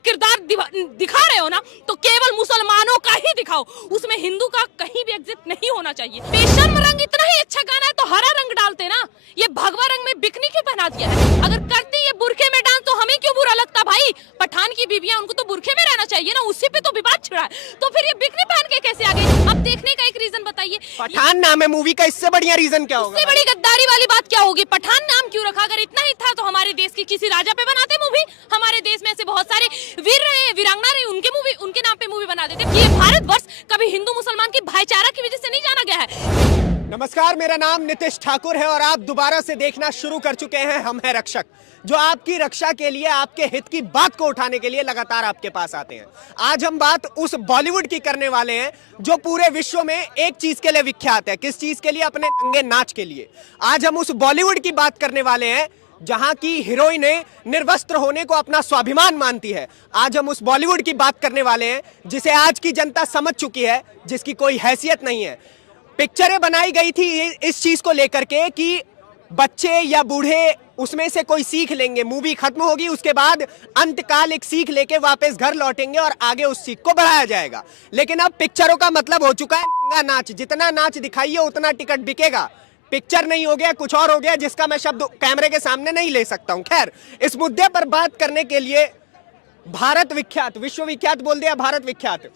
किरदार दिखा रहे हो ना तो केवल मुसलमानों का ही दिखाओ, उसमें हिंदू का कहीं भी एग्जिट नहीं होना चाहिए। बेशर्म रंग इतना ही अच्छा गाना है तो हरा रंग डालते ना, ये भगवा रंग में बिकनी क्यों पहना दिया है? अगर करती ये बुरखे में डांस तो हमें क्यों बुरा लगता भाई? पठान की बीबियां उनको तो बुरखे में रहना चाहिए ना, उसी पे तो विवाद छिड़ा है, तो फिर ये बिकनी पहन के कैसे आ गई? अब देखने का एक रीजन बताइए। पठान नाम है मूवी का, इससे बढ़िया रीजन क्या होगा? इससे बड़ी गद्दारी वाली बात क्या होगी? पठान नाम क्यों रखा? अगर इतना ही था तो हमारे देश की किसी राजा पे बनाते मूवी। हमारे देश में ऐसे बहुत सारे वीर रहे, वीरांगना रहे, उनके नाम पे मूवी बना देते। ये भारतवर्ष कभी हिंदू मुसलमान की भाईचारा की वजह से नहीं जाना गया है। नमस्कार, मेरा नाम नितिश ठाकुर है और आप दोबारा से देखना शुरू कर चुके हैं हम हैं रक्षक, जो आपकी रक्षा के लिए, आपके हित की बात को उठाने के लिए लगातार आपके पास आते हैं। आज हम बात उस बॉलीवुड की करने वाले हैं जो पूरे विश्व में एक चीज के लिए विख्यात है। किस चीज के लिए? अपने नंगे नाच के लिए। आज हम उस बॉलीवुड की बात करने वाले हैं जहां की हीरोइनें निर्वस्त्र होने को अपना स्वाभिमान मानती है। आज हम उस बॉलीवुड की बात करने वाले हैं जिसे आज की जनता समझ चुकी है, जिसकी कोई हैसियत नहीं है। पिक्चरें बनाई गई थी इस चीज को लेकर के कि बच्चे या बूढ़े उसमें से कोई सीख लेंगे, मूवी खत्म होगी, उसके बाद अंतकाल एक सीख लेके वापस घर लौटेंगे और आगे उस सीख को बढ़ाया जाएगा। लेकिन अब पिक्चरों का मतलब हो चुका है नंगा नाच। जितना नाच दिखाइए उतना टिकट बिकेगा। पिक्चर नहीं हो गया, कुछ और हो गया जिसका मैं शब्द कैमरे के सामने नहीं ले सकता हूं। खैर, इस मुद्दे पर बात करने के लिए भारत विख्यात, विश्वविख्यात बोल दिया, भारत विख्यात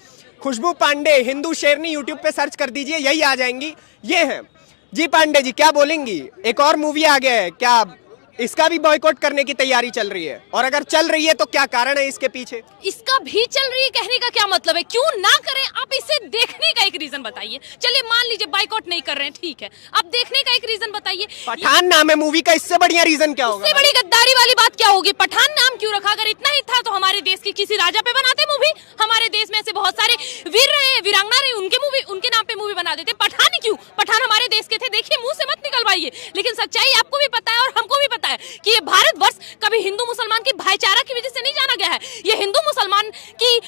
खुशबू पांडे, हिंदू शेरनी, यूट्यूब पे सर्च कर दीजिए, यही आ जाएंगी। ये हैं जी पांडे जी, क्या बोलेंगी? एक और मूवी आ गया है, क्या इसका भी बॉयकॉट करने की तैयारी चल रही है? और अगर चल रही है तो क्या कारण है इसके पीछे? इसका भी चल रही है कहने का क्या मतलब है? क्यों ना करें? आप इसे देखने का एक रीजन बताइए। चलिए मान लीजिए बाइकआउट नहीं कर रहे हैं, ठीक है, अब देखने का एक रीजन बताइए। पठान नाम है मूवी का, इससे बढ़िया रीजन क्या होगा? इससे बड़ी गद्दारी वाली बात क्या होगी? पठान नाम क्यों रखा? अगर इतना ही था तो हमारे देश की किसी राजा पे बनाते मूवी। हमारे देश में ऐसे बहुत सारे वीर रहे, वीरांगना रहे, उनके नाम पे मूवी बना देते। पठान क्यों? पठान हमारे देश के थे। देखिए, मुंह से मत निकलवाइए, लेकिन सच्चाई आपको भी पता है और हमको भी पता है कि ये भारतवर्ष कभी हिंदू मुसलमान की भाईचारा की वजह से नहीं जाना गया है। ये हिंदू मुसलमान की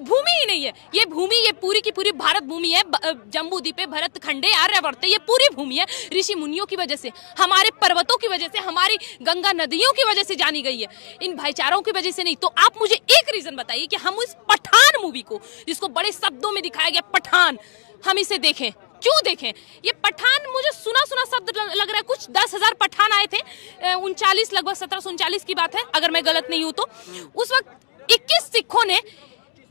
भूमि ही नहीं है। ये भूमि, ये पूरी की पूरी भारत भूमि है। जम्बू द्वीप, भरत खंडे, आर्यावर्त, ये पूरी भूमि है ऋषि मुनियों की वजह से, हमारे पर्वतों की वजह से, हमारी गंगा नदियों की वजह से जानी गई है, इन भाईचारों की वजह से नहीं। तो आप मुझे एक रीजन बताइए कि हम इस पठान मूवी को, जिसको बड़े शब्दों में दिखाया गया पठान, हम इसे देखें। क्यों देखें? ये पठान मुझे सुना शब्द लग रहा है। कुछ 10,000 पठान आए थे, 39, लगभग 1739 की बात है अगर मैं गलत नहीं हूं तो। उस वक्त 21 सिखों ने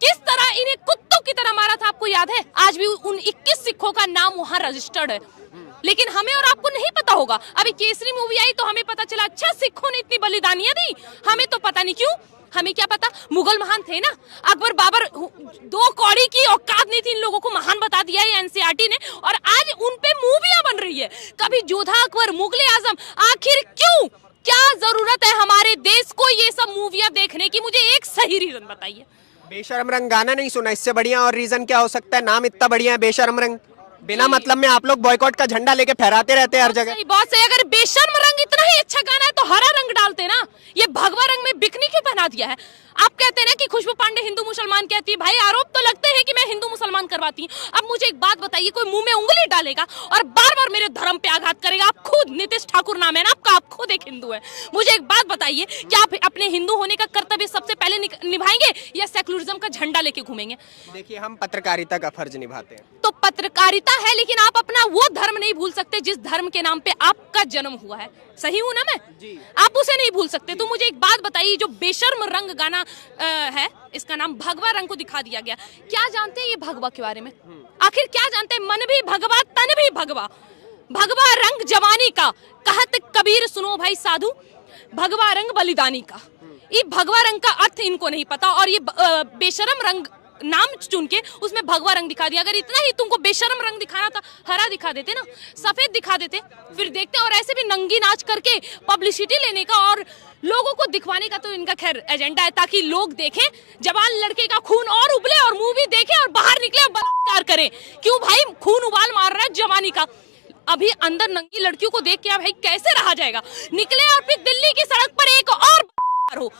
किस तरह इन्हें कुत्तों की तरह मारा था, आपको याद है? आज भी उन 21 सिखों का नाम वहां रजिस्टर्ड है, लेकिन हमें और आपको नहीं पता होगा। अभी केसरी मूवी आई तो हमें पता चला, अच्छा सिखों ने इतनी बलिदानियां दी। हमें तो पता नहीं क्यों, हमें क्या पता। मुगल महान थे ना, अकबर बाबर, 2 कौड़ी की औकात नहीं थी इन लोगों को महान बता दिया है एनसीईआरटी ने, और आज उन पे मूवियां बन रही है। कभी जोधा अकबर, मुगले आजम, आखिर क्यों? क्या जरूरत है हमारे देश को ये सब मूवियां देखने की? मुझे एक सही रीजन बताइए। बेशरम रंग गाना नहीं सुना, इससे बढ़िया और रीजन क्या हो सकता है? नाम इतना बढ़िया है बेशरम रंग, बिना मतलब में आप लोग बॉयकॉट का झंडा लेके फहराते रहते हैं हर जगह। बहुत सही। अगर बेशर्म रंग इतना ही अच्छा गाना है तो हरा रंग डालते ना, ये भगवा रंग में बिकनी क्यों पहना दिया है? आप कहते हैं ना कि खुशबू पांडे हिंदू मुसलमान कहती है, भाई आरोप तो लगते हैं कि मैं हिंदू मुसलमान करवाती हूँ। अब मुझे एक बात बताइए, कोई मुंह में उंगली डालेगा और बार बार मेरे धर्म पे आघात करेगा? आप खुद, नितिश ठाकुर नाम है ना आपका, आप खुद एक हिंदू है। मुझे एक बात बताइए, क्या आप अपने हिंदू होने का कर्तव्य सबसे पहले निभाएंगे या सेकुलरिज्म का झंडा लेके घूमेंगे? देखिए, हम पत्रकारिता का फर्ज निभाते हैं। तो पत्रकारिता है, लेकिन आप अपना वो धर्म नहीं भूल सकते जिस धर्म के नाम पे आपका जन्म हुआ है। सही हूं ना मैं? जी। आप उसे नहीं भूल सकते। तो मुझे एक बात बताइए, जो बेशर्म रंग गाना है, इसका नाम भगवा रंग को दिखा दिया गया। क्या जानते हैं ये भगवा के बारे में? आखिर क्या जानते हैं? मन भी भगवा, तन भी भगवा, भगवा रंग जवानी का, कहत कबीर सुनो भाई साधु, भगवा रंग बलिदानी का। ये भगवा रंग का अर्थ इनको नहीं पता, और ये बेशरम रंग नाम चुन के उसमें भगवा रंग दिखा दिया। अगर इतना ही तुमको बेशर्म रंग दिखाना था, हरा दिखा देते ना, सफेद दिखा देते, फिर देखते। और ऐसे भी नंगी नाच करके पब्लिसिटी लेने का और लोगों को दिखवाने का तो इनका खैर एजेंडा है, ताकि लोग देखें जवान लड़के का खून और उबले और मूवी देखें और बाहर निकले और बलात्कार करें। क्यों भाई? खून उबाल मार रहा है जवानी का। अभी अंदर नंगी लड़कियों को देख के भाई कैसे रहा जाएगा? निकले और फिर दिल्ली की सड़क पर एक और हो।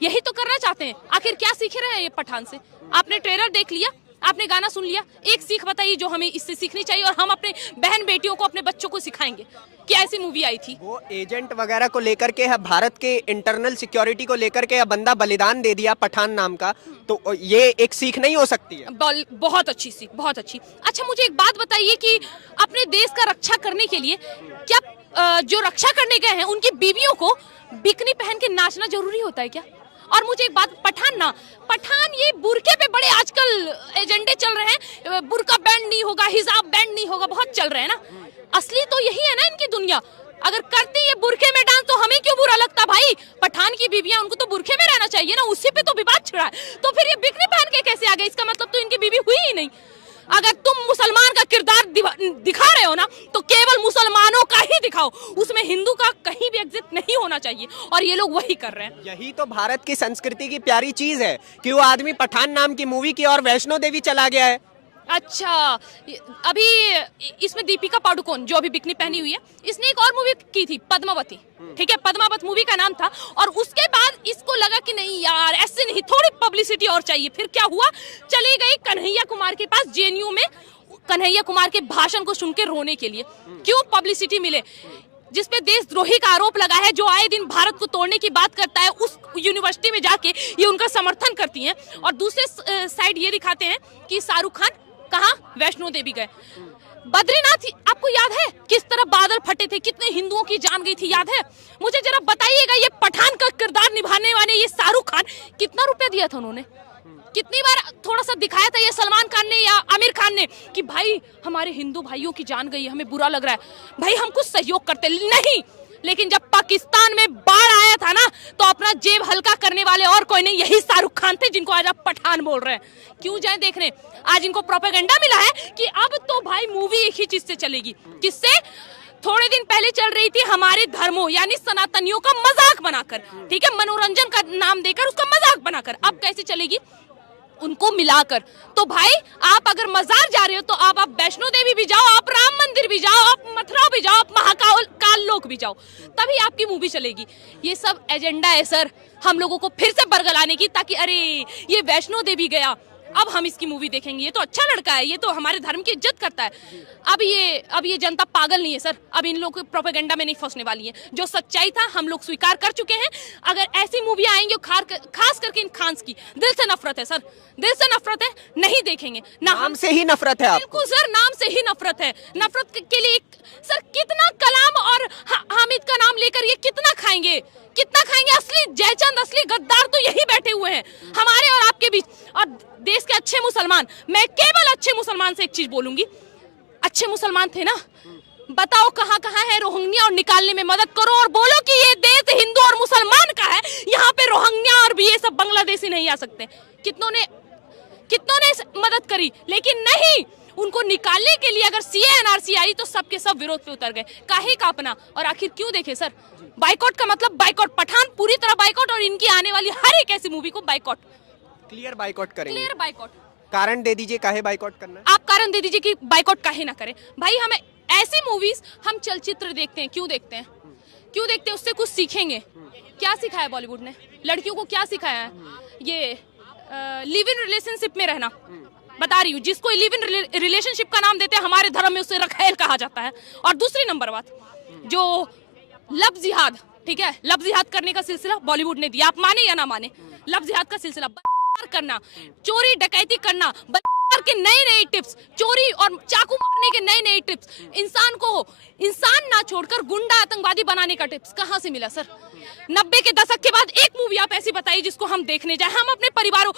यही तो करना चाहते हैं। आखिर क्या सीख रहे हैं ये पठान से? आपने ट्रेलर देख लिया, आपने गाना सुन लिया, एक सीख बताइए जो हमें इससे सीखनी चाहिए और हम अपने बहन बेटियों को, अपने बच्चों को सिखाएंगे कि ऐसी मूवी आई थी। वो एजेंट वगैरह को लेकर के है, भारत के इंटरनल सिक्योरिटी को लेकर के बंदा बलिदान दे दिया पठान नाम का, तो ये एक सीख नहीं हो सकती है? बहुत अच्छी सीख, बहुत अच्छी। अच्छा मुझे एक बात बताइए कि अपने देश का रक्षा करने के लिए क्या जो रक्षा करने गए हैं उनकी बीवियों को बिकनी पहन के नाचना जरूरी होता है क्या? और मुझे एक बात, पठान ये बुरके पे बड़े आजकल एजेंडे चल रहे हैं, बुरका बैंड नहीं होगा, हिजाब बैंड नहीं होगा, बहुत चल रहे हैं ना। असली तो यही है ना इनकी दुनिया। अगर करते ये बुरखे में डांस तो हमें क्यों बुरा लगता भाई? पठान की बीवियां, उनको तो बुरखे में रहना चाहिए ना, उसी पे तो विवाद छिड़ा है। तो फिर ये बिकनी पहन के कैसे आ गए? इसका मतलब तो इनकी बीवी हुई ही नहीं। अगर तुम मुसलमान का किरदार दिखा रहे हो ना तो केवल मुसलमानों का ही दिखाओ, उसमें हिंदू का कहीं भी एग्जिट नहीं होना चाहिए, और ये लोग वही कर रहे हैं। यही तो भारत की संस्कृति की प्यारी चीज है कि वो आदमी पठान नाम की मूवी की और वैष्णो देवी चला गया है। अच्छा, अभी इसमें दीपिका पादुकोण जो अभी बिकनी पहनी हुई है, इसने एक और मूवी की थी पद्मावती, ठीक है, पद्मावत मूवी का नाम था। और उसके बाद इसको लगा कि नहीं यार ऐसे नहीं, थोड़ी पब्लिसिटी और चाहिए। फिर क्या हुआ, चली गई कन्हैया कुमार के पास जेएनयू में, कन्हैया कुमार के भाषण को सुन के रोने के लिए। क्यों? पब्लिसिटी मिले। जिसपे देशद्रोही का आरोप लगा है, जो आए दिन भारत को तोड़ने की बात करता है, उस यूनिवर्सिटी में जाके ये उनका समर्थन करती हैं। और दूसरे साइड ये दिखाते हैं कि शाहरुख खान कहाँ, वैष्णो देवी गए। बद्रीनाथ आपको याद है किस तरह बादल फटे थे, कितने हिंदुओं की जान गई थी, याद है? मुझे जरा बताइएगा, ये पठान का किरदार निभाने वाले ये शाहरुख खान, कितना रुपया दिया था उन्होंने? कितनी बार थोड़ा सा दिखाया था ये सलमान खान ने या आमिर खान ने कि भाई हमारे हिंदू भाइयों की जान गई, हमें बुरा लग रहा है, भाई हम कुछ सहयोग करते नहीं। लेकिन जब पाकिस्तान में बाढ़ आया था ना, तो अपना जेब हल्का करने वाले और कोई नहीं, यही शाहरुख खान थे, जिनको आज आप पठान बोल रहे हैं। क्यों जाए देखने? आज इनको प्रोपेगेंडा मिला है कि अब तो भाई मूवी एक ही चीज से चलेगी। किससे? थोड़े दिन पहले चल रही थी हमारे धर्मों यानी सनातनियों का मजाक बनाकर, ठीक है, मनोरंजन का नाम देकर उसका मजाक बनाकर। अब कैसे चलेगी? उनको मिलाकर। तो भाई आप अगर मजार जा रहे हो तो आप वैष्णो देवी भी जाओ, आप राम मंदिर भी जाओ, आप मथुरा भी जाओ, आप महाकाल लोक भी जाओ, तभी आपकी मूवी चलेगी। ये सब एजेंडा है सर, हम लोगों को फिर से बरगलाने की, ताकि अरे ये वैष्णो देवी गया, अब हम इसकी मूवी देखेंगे, ये तो अच्छा लड़का है, ये तो हमारे धर्म की इज्जत करता है। अब ये जनता पागल नहीं है सर, अब इन लोगों के प्रोपेगेंडा में नहीं फंसने वाली है। जो सच्चाई था हम लोग स्वीकार कर चुके हैं। अगर ऐसी मूवी आएंगी, खास करके इन खान्स की, दिल से नफरत है सर, दिल से नफरत है, नहीं देखेंगे ना। नाम से ही नफरत है आपको? बिल्कुल सर, नाम से ही नफरत है। नफरत के लिए सर कितना कलाम और हामिद का नाम लेकर ये कितना खाएंगे? असली जयचंद, असली गद्दार तो यही बैठे हुए हैं हमारे और आपके बीच। और देश के अच्छे मुसलमान, मैं केवल अच्छे मुसलमान से एक चीज बोलूंगी, अच्छे मुसलमान थे ना, बताओ कहाँ कहाँ है रोहिंग्या, और निकालने में मदद करो और बोलो कि ये देश हिंदू और मुसलमान का है, यहाँ पे रोहिंग्या और भी ये सब बांग्लादेशी नहीं आ सकते। कितनों ने मदद करी, लेकिन नहीं, उनको निकालने के लिए अगर सीए एनआरसी आई तो सबके सब विरोध पे उतर गए। काहे का अपना? और आखिर क्यों देखे सर? बाइकआउट का मतलब बाइकआउट, पठान पूरी तरह बाइकआउट, और इनकी आने वाली हर एक ऐसी मूवी को बाइकआउट, क्लियर बाइकआउट करेंगे। Clear boycott. कारण दे दीजिए काहे बाइकआउट करना है? आप कारण दे दीजिए कि बाइकआउट काहे ना करें। भाई हमें ऐसी मूवीज, हम चलचित्र देखते हैं, क्यों देखते हैं? उससे कुछ सीखेंगे। क्या सिखाया है बॉलीवुड ने? लड़कियों को क्या सिखाया है? ये लिव इन रिलेशनशिप में रहना, बता रही हूँ, जिसको लिव इन रिलेशनशिप का नाम देते हैं हमारे धर्म में उसे रखेल कहा जाता है। और दूसरी नंबर बात, जो लव जिहाद, ठीक है, लव जिहाद करने का सिलसिला बॉलीवुड ने दिया, आप माने या ना माने, लव जिहाद का सिलसिला करना, चोरी डकैती करना, के नए टिप्स, चोरी और चाकू मारने के नए टिप्स, इंसान को इंसान ना छोड़कर गुंडा आतंकवादी बनाने का टिप्स कहां से मिला सर? 90 के दशक के बाद एक मूवी आप ऐसी बताइए जिसको हम देखने जाए, हम अपने परिवारों,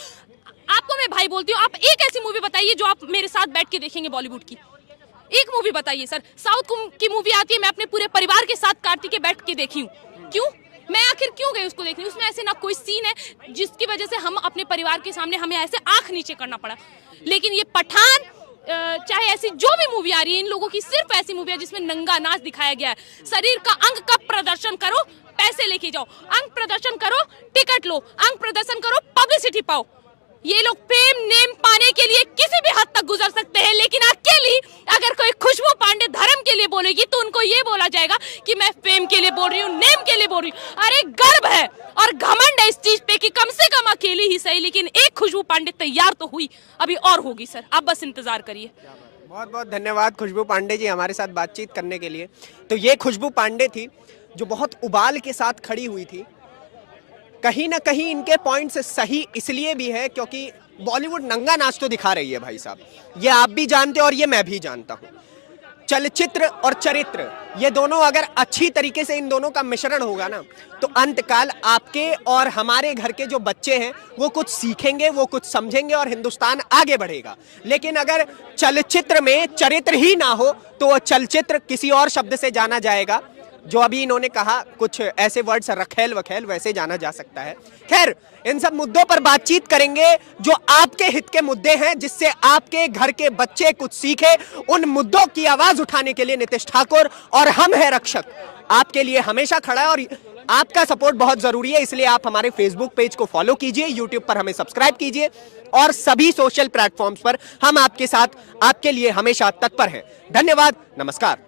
आपको मैं भाई बोलती हूँ, आप एक ऐसी मूवी बताइए जो आप मेरे साथ बैठ के देखेंगे बॉलीवुड की। एक मूवी बताइए सर। साउथ की मूवी आती है, मैं अपने पूरे परिवार के साथ कार्तिक के बैठ के देखी हूँ। क्यों? मैं आखिर क्यों गई उसको देखने? उसमें ऐसे ना कोई सीन है जिसकी वजह से हम अपने परिवार के सामने हमें ऐसे आंख नीचे करना पड़ा। लेकिन ये पठान, चाहे ऐसी जो भी मूवी आ रही है, इन लोगों की सिर्फ ऐसी मूवी है जिसमें नंगा नाच दिखाया गया है। शरीर का अंग का प्रदर्शन करो, पैसे लेके जाओ, अंग प्रदर्शन करो, टिकट लो, अंग प्रदर्शन करो, पब्लिसिटी पाओ। ये लोग फेम नेम पाने के लिए किसी भी हद तक गुजर सकते हैं, लेकिन अकेली अगर कोई खुशबू पांडे धर्म के लिए बोलेगी तो उनको ये बोला जाएगा कि मैं फेम के लिए बोल रही हूँ, नेम के लिए बोल रही हूँ। अरे गर्व है और घमंड है इस चीज पे कि कम से कम अकेली ही सही लेकिन एक खुशबू पांडे तैयार तो हुई, अभी और होगी सर, आप बस इंतजार करिए। बहुत बहुत धन्यवाद खुशबू पांडे जी हमारे साथ बातचीत करने के लिए। तो ये खुशबू पांडे थी जो बहुत उबाल के साथ खड़ी हुई थी। कहीं ना कहीं इनके पॉइंट्स सही इसलिए भी है क्योंकि बॉलीवुड नंगा नाच तो दिखा रही है भाई साहब, ये आप भी जानते हो और ये मैं भी जानता हूँ। चलचित्र और चरित्र ये दोनों अगर अच्छी तरीके से इन दोनों का मिश्रण होगा ना तो अंतकाल आपके और हमारे घर के जो बच्चे हैं वो कुछ सीखेंगे, वो कुछ समझेंगे और हिंदुस्तान आगे बढ़ेगा। लेकिन अगर चलचित्र में चरित्र ही ना हो तो वो चलचित्र किसी और शब्द से जाना जाएगा, जो अभी इन्होंने कहा कुछ ऐसे वर्ड्स रखेल वखेल वैसे जाना जा सकता है। खैर इन सब मुद्दों पर बातचीत करेंगे जो आपके हित के मुद्दे हैं, जिससे आपके घर के बच्चे कुछ सीखे। उन मुद्दों की आवाज उठाने के लिए नीतीश ठाकुर और हम है रक्षक आपके लिए हमेशा खड़ा है और आपका सपोर्ट बहुत जरूरी है। इसलिए आप हमारे फेसबुक पेज को फॉलो कीजिए, यूट्यूब पर हमें सब्सक्राइब कीजिए और सभी सोशल प्लेटफॉर्म्स पर हम आपके साथ आपके लिए हमेशा तत्पर हैं। धन्यवाद, नमस्कार।